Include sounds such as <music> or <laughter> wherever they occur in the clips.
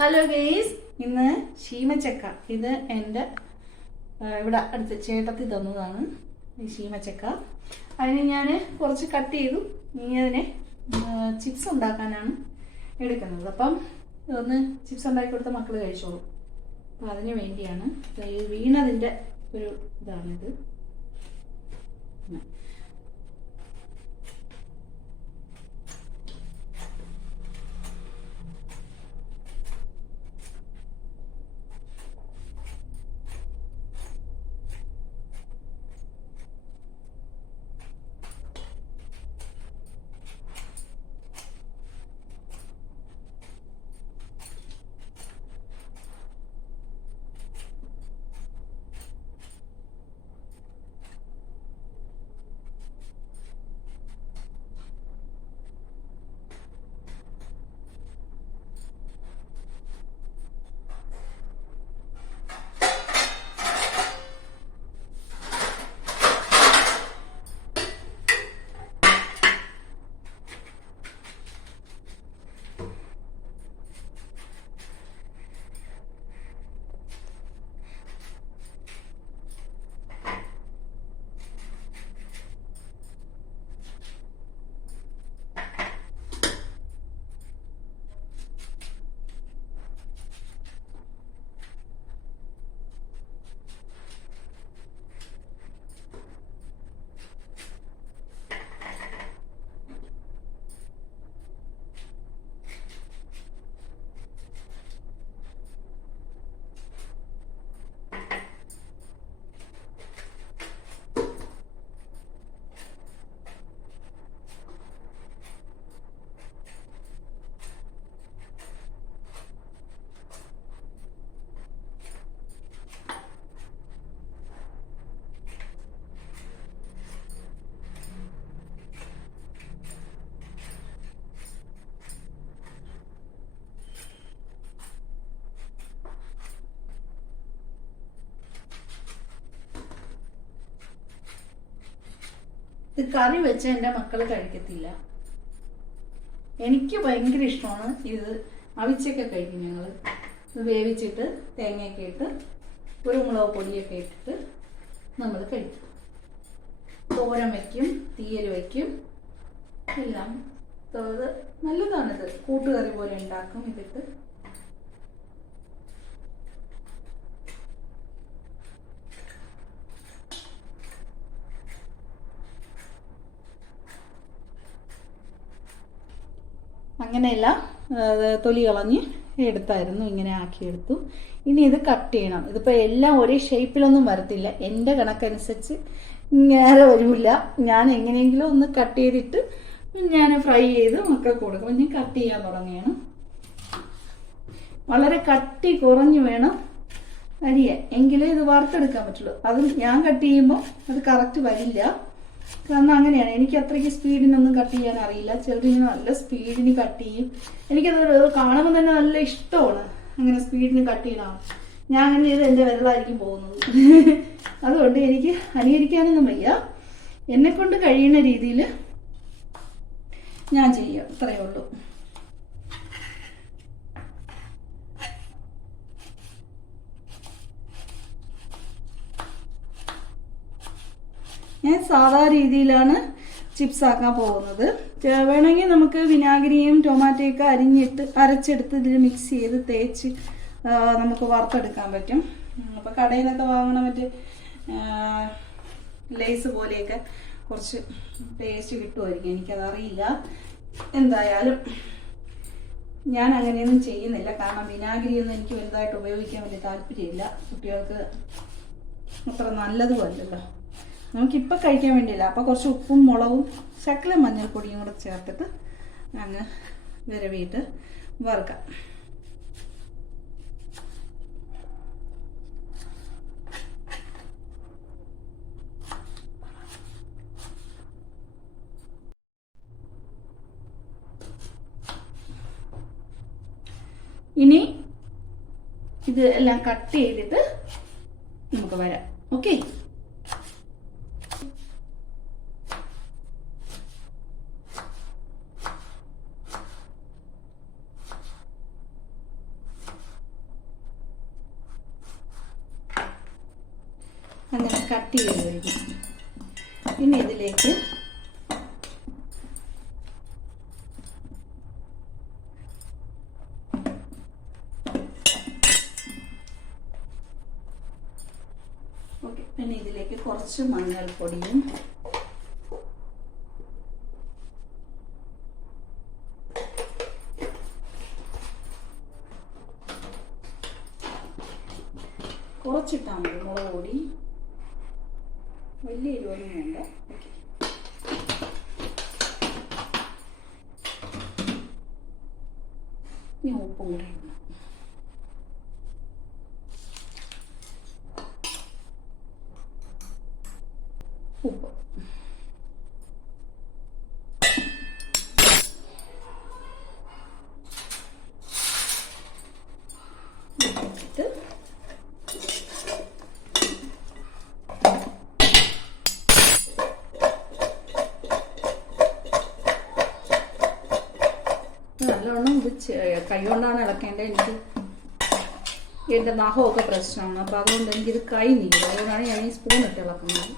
Hello guys ഇന്ന് ശീമച്ചക്ക. ഇത് എന്റെ ഇവിടെ അടുത്ത് ചേട്ടത്തി തന്നതാണ് ഈ ശീമച്ചക്ക. അതിന് ഞാൻ കുറച്ച് കട്ട് ചെയ്തു. ഇനി അതിനെ ചിപ്സ് ഉണ്ടാക്കാനാണ് എടുക്കുന്നത്. അപ്പം ഇതൊന്ന് ചിപ്സ് ഉണ്ടാക്കി കൊടുത്ത മക്കൾ കഴിച്ചോളൂ. അപ്പം അതിന് വേണ്ടിയാണ്. വീണതിന്റെ ഒരു ഇതാണിത്. ഇത് കറി വെച്ച് എന്റെ മക്കൾ കഴിക്കത്തില്ല. എനിക്ക് ഭയങ്കര ഇഷ്ടമാണ് ഇത്. അവിച്ചൊക്കെ കഴിക്കും ഞങ്ങൾ വേവിച്ചിട്ട് തേങ്ങയൊക്കെ ഇട്ട് കുരുമുളക് പൊടിയൊക്കെ ഇട്ടിട്ട് നമ്മൾ കഴിക്കും. തോരൻ വയ്ക്കും തീയൽ വയ്ക്കും എല്ലാം. നല്ലതാണിത്. കൂട്ടുകറി പോലെ ഉണ്ടാക്കും ഇതിട്ട്. അങ്ങനെയല്ല തൊലി കളഞ്ഞ് എടുത്തായിരുന്നു ഇങ്ങനെ ആക്കിയെടുത്തു. ഇനി ഇത് കട്ട് ചെയ്യണം. ഇതിപ്പോൾ എല്ലാം ഒരേ ഷേപ്പിലൊന്നും വരത്തില്ല. എന്റെ കണക്കനുസരിച്ച് നേരെ വരില്ല ഞാൻ എങ്ങനെയെങ്കിലും ഒന്ന് കട്ട് ചെയ്തിട്ട് ഞാൻ ഫ്രൈ ചെയ്ത് മക്കൾക്ക് കൊടുക്കും. ഞാൻ കട്ട് ചെയ്യാൻ തുടങ്ങിയാണ് വളരെ കട്ടി കുറഞ്ഞു വേണം അരിയാൻ. എങ്കിലേ ഇത് വറുത്തെടുക്കാൻ പറ്റുള്ളൂ. അത് ഞാൻ കട്ട് ചെയ്യുമ്പോൾ അത് കറക്റ്റ് വരില്ല. കാരണം അങ്ങനെയാണ്. എനിക്ക് അത്രയ്ക്ക് സ്പീഡിനൊന്നും കട്ട് ചെയ്യാൻ അറിയില്ല. ചിലരിങ്ങനെ നല്ല സ്പീഡിന് കട്ട് ചെയ്യും. എനിക്കത് കാണുമ്പോൾ തന്നെ നല്ല ഇഷ്ടമാണ് അങ്ങനെ സ്പീഡിന് കട്ട് ചെയ്യണം. ഞാൻ അങ്ങനെ ചെയ്ത് എന്റെ വിരലായിരിക്കും പോകുന്നത്. <laughs> അതുകൊണ്ട് എനിക്ക് അനുകരിക്കാനൊന്നും വയ്യ. എന്നെ കൊണ്ട് കഴിയുന്ന രീതിയിൽ ഞാൻ ചെയ്യാം. അത്രയേ ഉള്ളൂ. ഞാൻ സാധാ രീതിയിലാണ് ചിപ്സ് ആക്കാൻ പോകുന്നത്. വേണമെങ്കിൽ നമുക്ക് വിനാഗിരിയും ടൊമാറ്റോയൊക്കെ അരിഞ്ഞിട്ട് അരച്ചെടുത്ത് ഇതിൽ മിക്സ് ചെയ്ത് തേച്ച് നമുക്ക് വറുത്തെടുക്കാൻ പറ്റും. അപ്പോൾ കടയിൽ നിന്നൊക്കെ വാങ്ങണ മറ്റേ ലേസ് പോലെയൊക്കെ കുറച്ച് ടേസ്റ്റ് കിട്ടുമായിരിക്കും. എനിക്കതറിയില്ല. എന്തായാലും ഞാൻ അങ്ങനെയൊന്നും ചെയ്യുന്നില്ല. കാരണം വിനാഗിരിയൊന്നും എനിക്ക് വലുതായിട്ട് ഉപയോഗിക്കാൻ വലിയ താല്പര്യമില്ല. കുട്ടികൾക്ക് അത്ര നല്ലതുമല്ലല്ലോ. നമുക്കിപ്പോൾ കഴിക്കാൻ വേണ്ടിയില്ല. അപ്പോൾ കുറച്ച് ഉപ്പും മുളകും ശക്ല മഞ്ഞൾപ്പൊടിയും കൂടെ ചേർത്തിട്ട് അങ്ങ് വിരവിയിട്ട് വറുക്കാം. ഇനി ഇത് എല്ലാം കട്ട് ചെയ്തിട്ട് നമുക്ക് വരാം. ഓക്കെ? അങ്ങനെ കട്ട് ചെയ്ത് കഴിക്കും ഇനി ഇതിലേക്ക് ഓക്കെ പിന്നെ ഇതിലേക്ക് കുറച്ച് മഞ്ഞൾപ്പൊടിയും കുറച്ചിട്ടാൽ മതി മുളക് പൊടി വലിയ എരിവൊന്നും വേണ്ട ഓക്കെ ഇനി ഉപ്പും കൂടെ ഇടണം ഉപ്പ് ഇട്ടിട്ട് നല്ലോണം ഇത് കൈകൊണ്ടാണ് ഇളക്കേണ്ടത്. എനിക്ക് എന്റെ നഖമൊക്കെ പ്രശ്നമാണ്. അപ്പോൾ അതുകൊണ്ട് എനിക്കിത് കൈ നീരും അതുകൊണ്ടാണ് ഞാൻ ഈ സ്പൂൺ ഇട്ട് ഇളക്കുന്നത്.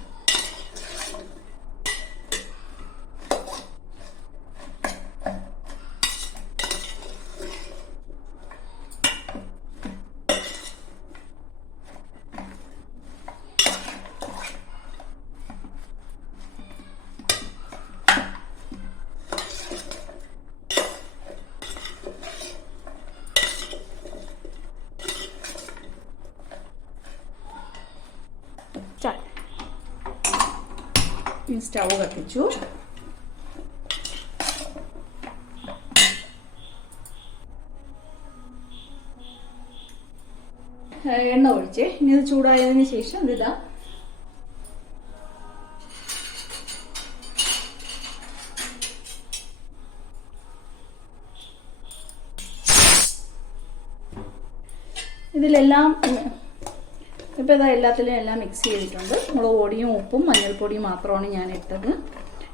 സ്റ്റൗ കത്തിച്ചു. എണ്ണ ഒഴിച്ച്. ഇനി ഇത് ചൂടായതിനു ശേഷം ഇതിടാം ഇതിലെല്ലാം ഇപ്പോൾ ഇതാ എല്ലാത്തിലും എല്ലാം മിക്സ് ചെയ്തിട്ടുണ്ട്. മുളക് പൊടിയും ഉപ്പും മഞ്ഞൾപ്പൊടിയും മാത്രമാണ് ഞാൻ ഇട്ടത്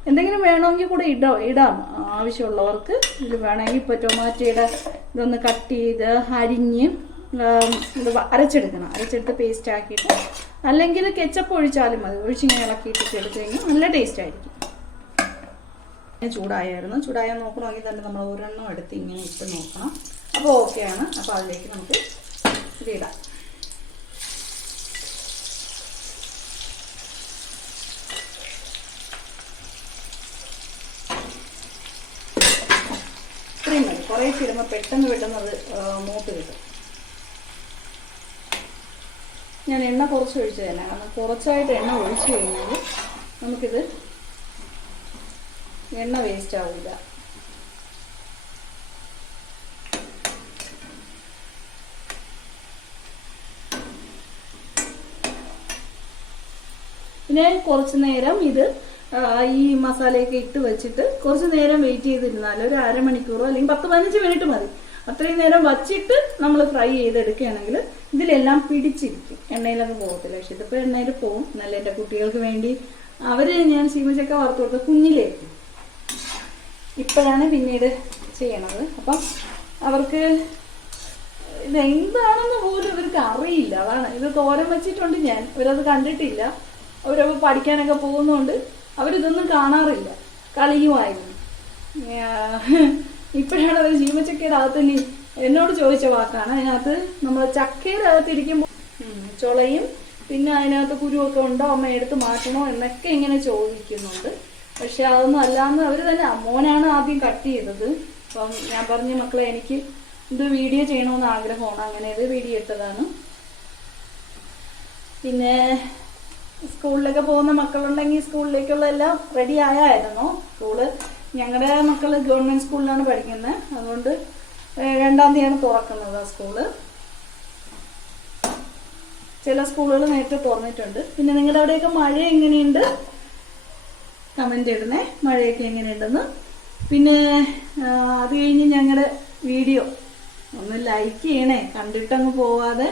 എന്തെങ്കിലും വേണമെങ്കിൽ കൂടെ ഇടാം ഇടാം. ആവശ്യമുള്ളവർക്ക് ഇത് വേണമെങ്കിൽ ഇപ്പോൾ ടൊമാറ്റോയുടെ ഇതൊന്ന് കട്ട് ചെയ്ത് അരിഞ്ഞ് ഇത് അരച്ചെടുക്കണം. അരച്ചെടുത്ത് പേസ്റ്റ് ആക്കിയിട്ട് അല്ലെങ്കിൽ കെച്ചപ്പ് ഒഴിച്ചാലും മതി. ഒഴിച്ചിങ്ങനെ ഇളക്കിയിട്ട് എടുത്തു കഴിഞ്ഞാൽ നല്ല ടേസ്റ്റ് ആയിരിക്കും. ചൂടായായിരുന്നു. ചൂടായാൽ നോക്കണമെങ്കിൽ തന്നെ നമ്മൾ ഒരെണ്ണം എടുത്ത് ഇങ്ങനെ ഇട്ട് നോക്കണം. അപ്പോൾ ഓക്കെയാണ് അപ്പോൾ അതിലേക്ക് നമുക്ക് ഇത് ഇടാം ഇത്രയും മതി കുറേ ചിരുമ്പോൾ പെട്ടെന്ന് പെട്ടെന്ന് അത് മൂത്ത് കിട്ടും. ഞാൻ എണ്ണ കുറച്ച് ഒഴിച്ചു തന്നെ കാരണം കുറച്ചായിട്ട് എണ്ണ ഒഴിച്ചു കഴിഞ്ഞാൽ നമുക്കിത് എണ്ണ വേസ്റ്റ് ആവില്ല. ഞാൻ കുറച്ചു നേരം ഇത് ഈ മസാലയൊക്കെ ഇട്ട് വെച്ചിട്ട് കുറച്ച് നേരം വെയിറ്റ് ചെയ്തിരുന്നാൽ ഒരു അരമണിക്കൂറോ അല്ലെങ്കിൽ പത്ത് പതിനഞ്ച് മിനിറ്റ് മതി. അത്രയും നേരം വച്ചിട്ട് നമ്മൾ ഫ്രൈ ചെയ്തെടുക്കുകയാണെങ്കിൽ ഇതിലെല്ലാം പിടിച്ചിരിക്കും. എണ്ണയിലൊക്കെ പോകത്തില്ല. പക്ഷെ ഇതിപ്പോൾ എണ്ണയിൽ പോകും നല്ല എന്റെ കുട്ടികൾക്ക് വേണ്ടി. അവർ ഞാൻ ചീമച്ചക്ക വറുത്ത് കൊടുത്ത കുഞ്ഞിലേ ഇപ്പോഴാണ് പിന്നീട് ചെയ്യണത്. അപ്പം അവർക്ക് ഇത് എന്താണെന്ന് പോലും ഇവർക്ക് അറിയില്ല. അതാണ്. ഇത് തോരൻ വെച്ചിട്ടുണ്ട് ഞാൻ. ഇവരത് കണ്ടിട്ടില്ല. അവരപ്പോൾ പഠിക്കാനൊക്കെ പോകുന്നതുകൊണ്ട് അവരിതൊന്നും കാണാറില്ല. കളിയുമായിരുന്നു. ഇപ്പോഴാണ് അവർ ജീവച്ചക്കയുടെ അകത്ത് നീ എന്നോട് ചോദിച്ച വാക്കാണ്. അതിനകത്ത് നമ്മൾ ചക്കയുടെ അകത്ത് ഇരിക്കുമ്പോൾ ചുളയും പിന്നെ അതിനകത്ത് കുരുവൊക്കെ ഉണ്ടോ അമ്മ എടുത്ത് മാറ്റണോ എന്നൊക്കെ ഇങ്ങനെ ചോദിക്കുന്നുണ്ട്. പക്ഷെ അതൊന്നും അല്ലാന്ന് അവർ തന്നെ അമ്മോനാണ് ആദ്യം കട്ട് ചെയ്തത്. അപ്പം ഞാൻ പറഞ്ഞ മക്കളെ എനിക്ക് ഇത് വീഡിയോ ചെയ്യണമെന്ന് ആഗ്രഹമാണ്. അങ്ങനെ ഇത് വീഡിയോ ഇട്ടതാണ്. പിന്നെ സ്കൂളിലൊക്കെ പോകുന്ന മക്കളുണ്ടെങ്കിൽ സ്കൂളിലേക്കുള്ള എല്ലാം റെഡി ആയായിരുന്നു. സ്കൂൾ ഞങ്ങളുടെ മക്കൾ ഗവൺമെന്റ് സ്കൂളിലാണ് പഠിക്കുന്നത് അതുകൊണ്ട് രണ്ടാം തീയതിയാണ് തുറക്കുന്നത് ആ സ്കൂൾ. ചില സ്കൂളുകൾ നേരത്തെ തുറന്നിട്ടുണ്ട്. പിന്നെ നിങ്ങളുടെ അവിടെയൊക്കെ മഴ എങ്ങനെയുണ്ട്? കമന്റ് ഇടണേ മഴയൊക്കെ എങ്ങനെയുണ്ടെന്ന്. പിന്നെ അത് കഴിഞ്ഞ് ഞങ്ങളുടെ വീഡിയോ ഒന്ന് ലൈക്ക് ചെയ്യണേ. കണ്ടിട്ടങ്ങ് പോവാതെ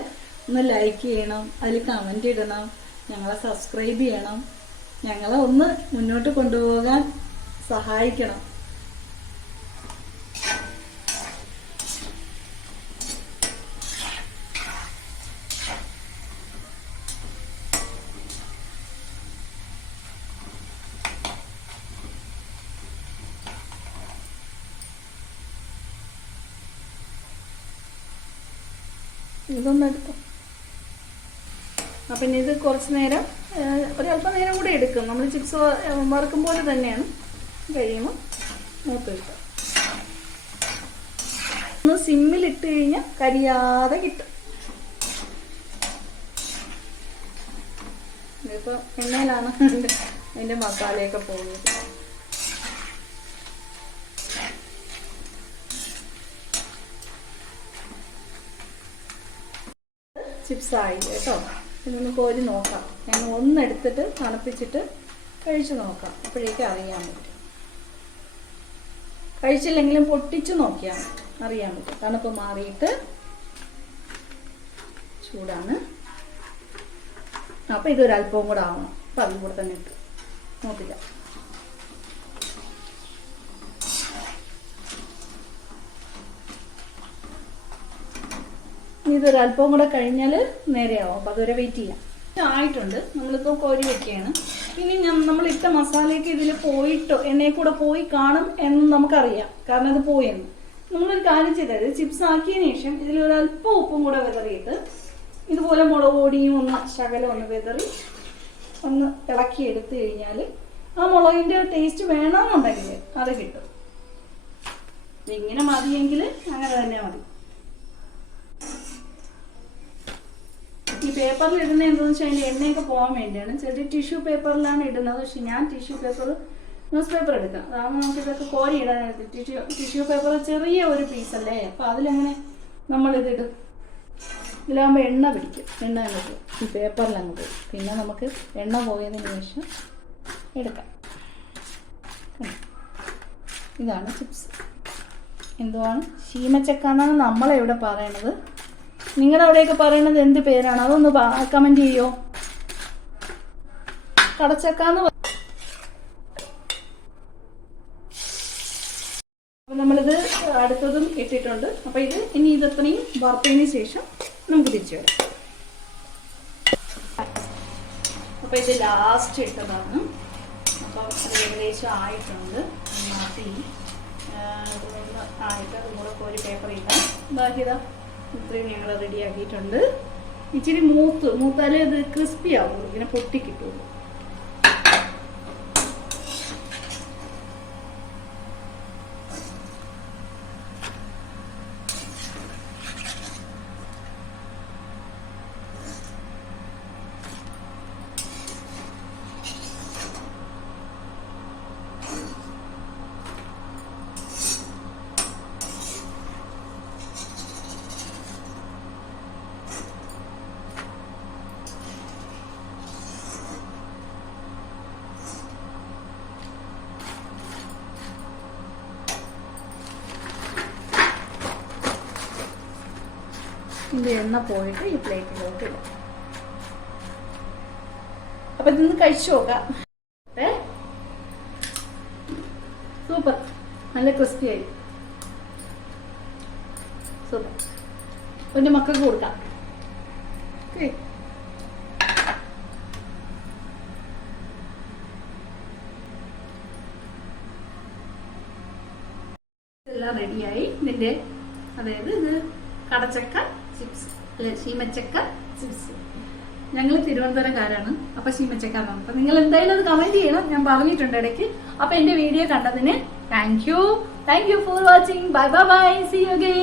ഒന്ന് ലൈക്ക് ചെയ്യണം. അതിൽ കമന്റ് ഇടണം. ഞങ്ങളെ സബ്സ്ക്രൈബ് ചെയ്യണം. ഞങ്ങളെ ഒന്ന് മുന്നോട്ട് കൊണ്ടുപോകാൻ സഹായിക്കണം. ഇതൊന്നെടുത്തോ. അപ്പം ഇനി ഇത് കുറച്ച് നേരം ഒരു ഒരല്പം നേരം കൂടെ എടുക്കും. നമ്മൾ ചിപ്സ് വറുക്കും പോലെ തന്നെയാണ്. കഴിയുമ്പോൾ മൂത്ത് കിട്ടും ഒന്ന് സിമ്മിലിട്ട് കഴിഞ്ഞാൽ കരിയാതെ കിട്ടും. ഇതിപ്പോൾ എണ്ണയിലാണ് അതിന്റെ മസാലയൊക്കെ പോകുന്നത്. ചിപ്സായി കേട്ടോ? ഇതൊന്ന് കോരി നോക്കാം. ഞാൻ ഒന്നെടുത്തിട്ട് തണുപ്പിച്ചിട്ട് കഴിച്ചു നോക്കാം. അപ്പോഴേക്കും അറിയാൻ പറ്റും. കഴിച്ചില്ലെങ്കിലും പൊട്ടിച്ച് നോക്കിയാൽ അറിയാൻ പറ്റും. തണുപ്പ് മാറിയിട്ട് ചൂടാണ്. അപ്പം ഇതൊരല്പവും കൂടെ ആവണം. അപ്പം അതും കൂടെ തന്നെ ഇട്ടു. നോക്കില്ല. ഇനി ഒരല്പം കൂടെ കഴിഞ്ഞാൽ നേരെയാവും. അപ്പം അതുവരെ വെയിറ്റ് ചെയ്യാം. ആയിട്ടുണ്ട്. നമ്മളിപ്പോൾ കോരി വെക്കുകയാണ്. ഇനി നമ്മൾ ഇട്ട മസാലയൊക്കെ ഇതിൽ പോയിട്ടോ എണ്ണയിൽ കൂടെ പോയി കാണും എന്ന് നമുക്കറിയാം. കാരണം ഇത് പോയെന്ന്. നമ്മളൊരു കാര്യം ചെയ്തത് ചിപ്സ് ആക്കിയതിന് ശേഷം ഇതിൽ ഒരു അല്പം ഉപ്പും കൂടെ വിതറിയിട്ട് ഇതുപോലെ മുളക് പൊടിയും ഒന്ന് ശകലം ഒന്ന് വിതറി ഒന്ന് ഇളക്കി എടുത്തു കഴിഞ്ഞാൽ ആ മുളകിന്റെ ടേസ്റ്റ് വേണമെന്നുണ്ടെങ്കിൽ അത് കിട്ടും. ഇങ്ങനെ മതിയെങ്കിൽ അങ്ങനെ തന്നെ മതി. പേപ്പറിൽ ഇടുന്ന എന്താണെന്ന് വെച്ചാൽ അതിന്റെ എണ്ണയൊക്കെ പോകാൻ വേണ്ടിയാണ്. ചെറിയ ടിഷ്യൂ പേപ്പറിലാണ് ഇടുന്നത്. പക്ഷെ ഞാൻ ടിഷ്യൂ പേപ്പർ ന്യൂസ് പേപ്പർ എടുക്കാം. അതാകുമ്പോൾ നമുക്ക് ഇതൊക്കെ കോരി ഇടാനായിട്ട് ടിഷ്യൂ ടിഷ്യൂ പേപ്പർ ചെറിയ ഒരു പീസല്ലേ അപ്പോൾ അതിലങ്ങനെ നമ്മളിതിടും ഇതിലാകുമ്പോൾ എണ്ണ പിടിക്കും. എണ്ണ അങ്ങ് പോകും ഈ പേപ്പറിൽ അങ്ങ് പോകും പിന്നെ നമുക്ക് എണ്ണ പോയതിന് ശേഷം എടുക്കാം. ഇതാണ് ചിപ്സ് എന്തുവാണ്? ശീമച്ചക്ക എന്നാണ് നമ്മളിവിടെ പറയണത്? നിങ്ങളുടെ അവിടെയൊക്കെ പറയുന്നത് എന്ത് പേരാണ്? അതൊന്ന് കമന്റ് ചെയ്യോ? കടച്ചക്കാന്ന് അപ്പൊ നമ്മളിത് അടുത്തതും ഇട്ടിട്ടുണ്ട്. അപ്പൊ ഇത് ഇനി ഇതത്രയും വറുത്തതിന് ശേഷം നമുക്ക് തിരിച്ചു വരാം. അപ്പൊ ഇത് ലാസ്റ്റ് ഇട്ടതാണ്. അപ്പം അത് ഏകദേശം ആയിട്ടുണ്ട്. മാറ്റി ആയിട്ട് അതും കൂടെ കോരി പേപ്പർ ഇടാം ബാക്കി ഇതാ. ഇത്രയും ഞങ്ങൾ റെഡിയാക്കിയിട്ടുണ്ട് ഇച്ചിരി മൂത്ത് മൂത്താലേ അത് ക്രിസ്പി ആവുള്ളൂ ഇങ്ങനെ പൊട്ടി കിട്ടുള്ളൂ ഇതിന്റെ എണ്ണ പോയിട്ട് ഈ പ്ലേറ്റിലോട്ട് ഇടാം. അപ്പൊ ഇതൊന്ന് കഴിച്ചു നോക്കാം. സൂപ്പർ. നല്ല ക്രിസ്പി ആയി. സൂപ്പർ. എന്റെ മക്കൾക്ക് കൊടുക്കാം. റെഡിയായി ഇതിന്റെ അതായത് ഇത് കടച്ചക്ക ചിപ്സ് അല്ലെ? ശീമച്ചക്ക ചിപ്സ്. ഞങ്ങൾ തിരുവനന്തപുരംകാരാണ്. അപ്പൊ ശീമച്ചക്ക എന്നാണ് അപ്പൊ നിങ്ങൾ എന്തായാലും അത് കമന്റ് ചെയ്യണം. ഞാൻ പറഞ്ഞിട്ടുണ്ട് ഇടയ്ക്ക്. അപ്പൊ എന്റെ വീഡിയോ കണ്ടതിന് thank you thank you for watching bye bye bye see you